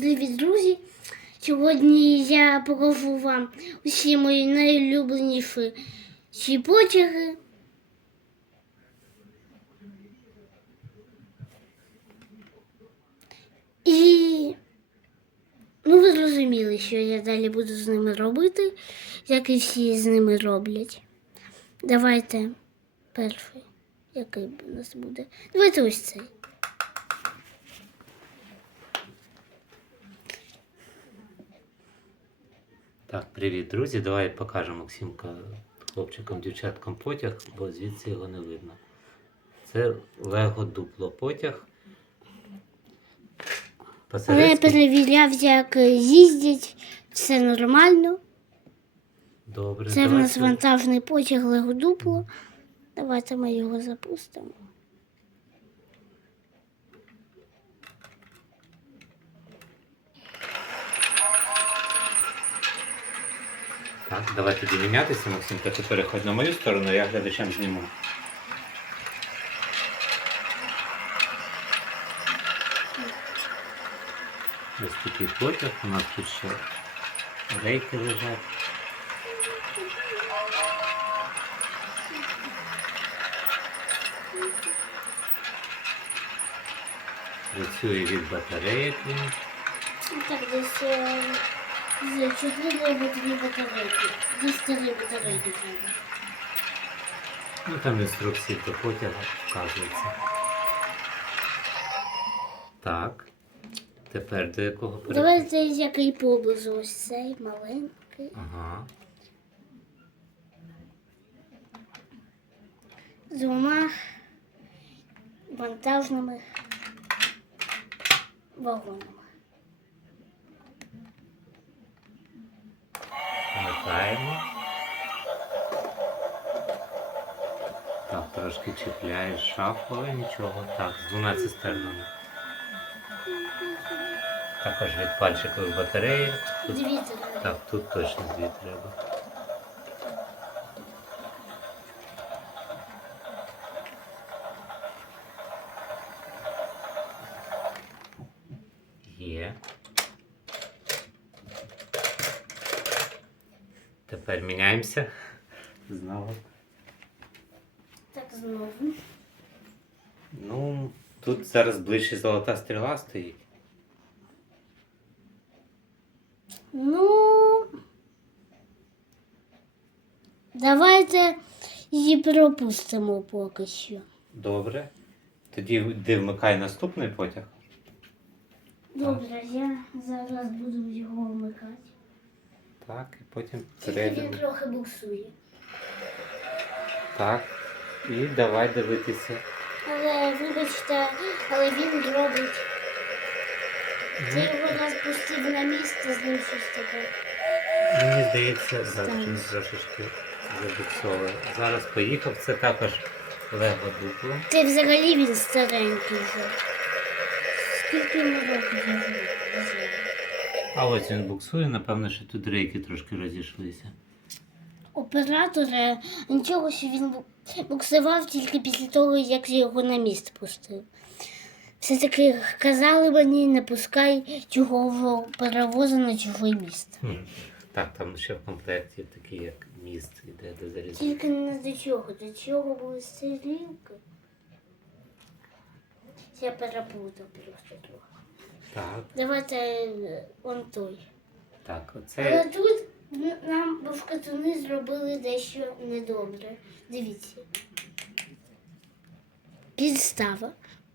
Привіт, друзі! Сьогодні я покажу вам усі мої найулюбленіші потяги. І ну, ви зрозуміли, що я далі буду з ними робити, як і всі з ними роблять. Давайте перший, який у нас буде. Давайте ось цей. Так, привіт, друзі. Давай покажемо Максимка хлопчикам, дівчаткам потяг, бо звідси його не видно. Це Лего дупло потяг. Але я перевіряв, як їздять, все нормально. Добре. Це в нас вантажний потяг Лего-дупло. Давайте ми його запустимо. Так, давай тоді мінятися, Максимка. Ти переходь на мою сторону, я глядачам зніму. Ось такий потяг. У нас тут ще рейки лежать. Працює від. Ну, Так, десь е, з 4 або 2 батарейки. 3 батарейки треба. Ну там інструкції до потяга вказується. Так. Тепер до якого переходу? Давайте який поблизу ось цей маленький. Ага. З двома вантажними вагонами. Вмикаємо. Так, трошки чіпляєш шафу, але нічого. Так, з двома цистернами. Також від пальчикової батареї. Тут, Дві треба. так, тут точно дві треба. Тепер міняємося. Знову. Так знову. Ну, тут зараз ближче золота стріла стоїть. Ну, давайте її пропустимо поки що. Добре. Тоді йди вмикай наступний потяг. Добре, я зараз буду його вмикати. Так, і потім Тільки він трохи буксує. Так. І давай дивитися. Але вибачте, але він робить. Ти його раз пустив на місце, з ним щось таке. Мені здається, зараз він трошечки забуксовує. Зараз поїхав. Це також лего дупло. Ти взагалі він старенький вже. Скільки йому років я вже не знаю. А ось він буксує, напевно, що тут рейки трошки розійшлися. Оператора нічого, що він буксував тільки після того, як я його на міст пустив. Все-таки казали мені, не пускай чужого паровоза на чужий міст. Хм. Так, там ще в комплекті такі, як міст іде до зарізання. Тільки не до чого, до чого були стрілки. Я переплутав просто трохи. Так, Давайте е, он той. так, Але тут нам бовкатуни зробили дещо недобре. Дивіться. Підстава.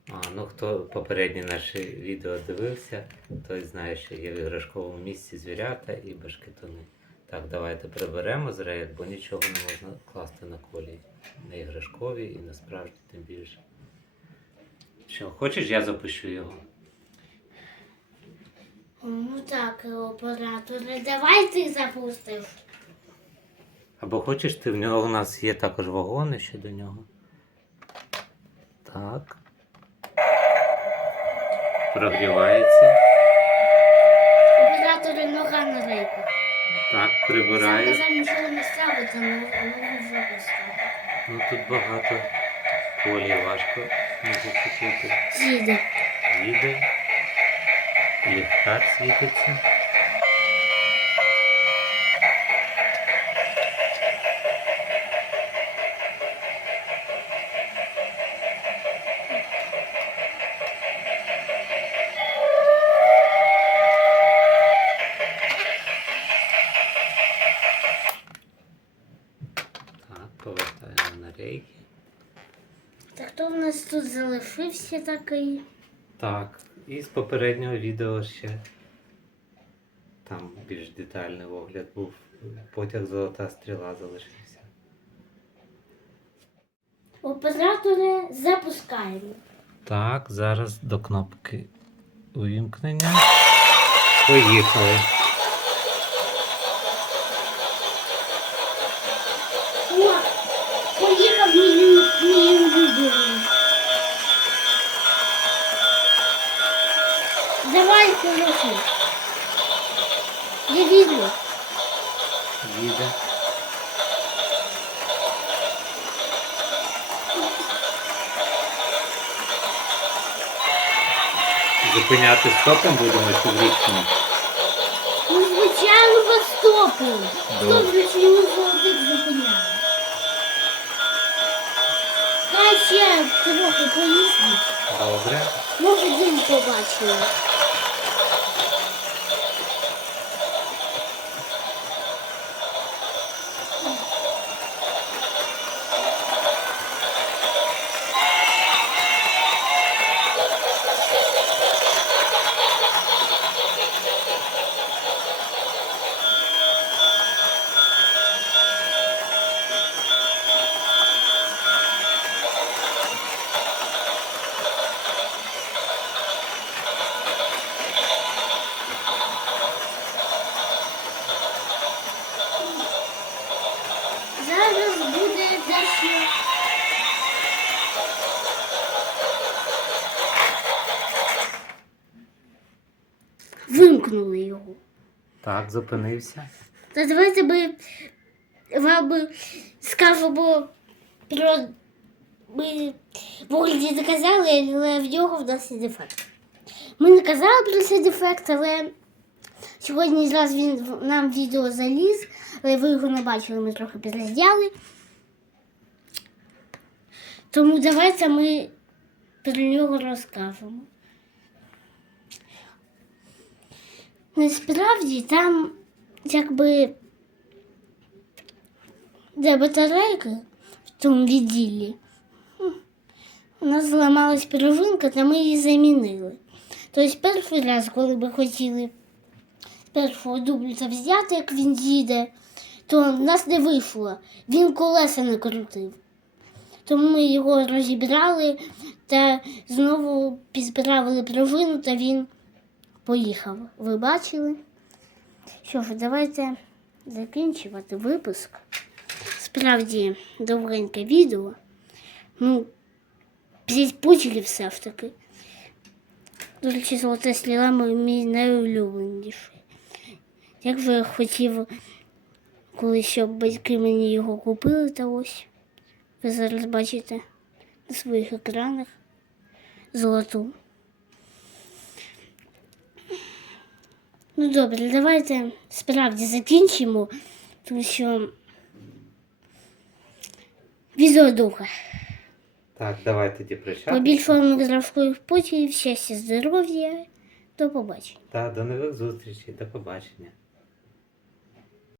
А, ну хто попередні наші відео дивився, той знає, що є в іграшковому місці звірята і башкетуни. Так, давайте приберемо з рейок, бо нічого не можна класти на колії. На іграшкові і на справжні тим більше. Що, хочеш, я запущу його? Ну так, оператори, давай ти запустив. Або хочеш ти в нього у нас є також вагони ще до нього. Так. Прогрівається. Оператори нога на рейку. Так, Сам казав нічого не ставити, але але вже поставив. Ну тут багато колії важко не зачепити. Їде. Їде. Ліхтар світиться. Так, хто в нас тут залишився такий? Так, і з попереднього відео ще там більш детальний огляд був. Потяг золота стріла залишився. Оператори запускаємо. Так, зараз до кнопки увімкнення. Поїхали. Давай поїхали. Я відео. Їде. Зупиняти стопом будемо чи в річні? Ну, звичайно, вас стопив. Добре. Стоп, звичайно, золотих зупиняли. Хай ще трохи поїздить. Добре. 我不跟你说话去。Вимкнули його. Так, зупинився. Та давайте би вам би скажемо про ми в огляді не але в нього в нас є дефект. Ми не казали про цей дефект, але сьогодні раз він нам відео заліз, але ви його не бачили, ми трохи підроздяли. Тому давайте ми про нього розкажемо. Насправді там якби де батарейки в тому відділі. У нас зламалась пружинка, та ми її замінили. Тобто перший раз, коли ми хотіли з першого дубліка взяти, як він їде, то в нас не вийшло. Він колеса не крутив. Тому ми його розібрали та знову підправили пружину, та він поїхав. Ви бачили? Що ж, давайте закінчувати випуск. Справді довгеньке відео. Ну, пучків все ж таки. До речі, золота стріла мій найулюбленіший. Як же я хотів, коли щоб батьки мені його купили, та ось ви зараз бачите на своїх екранах золоту. Ну добре, давайте справді закінчимо, тому що відео довге. Так, давай тоді прощатися. Побільше здравської потів, щастя, здоров'я. До побачення. Та до нових зустрічей, до побачення.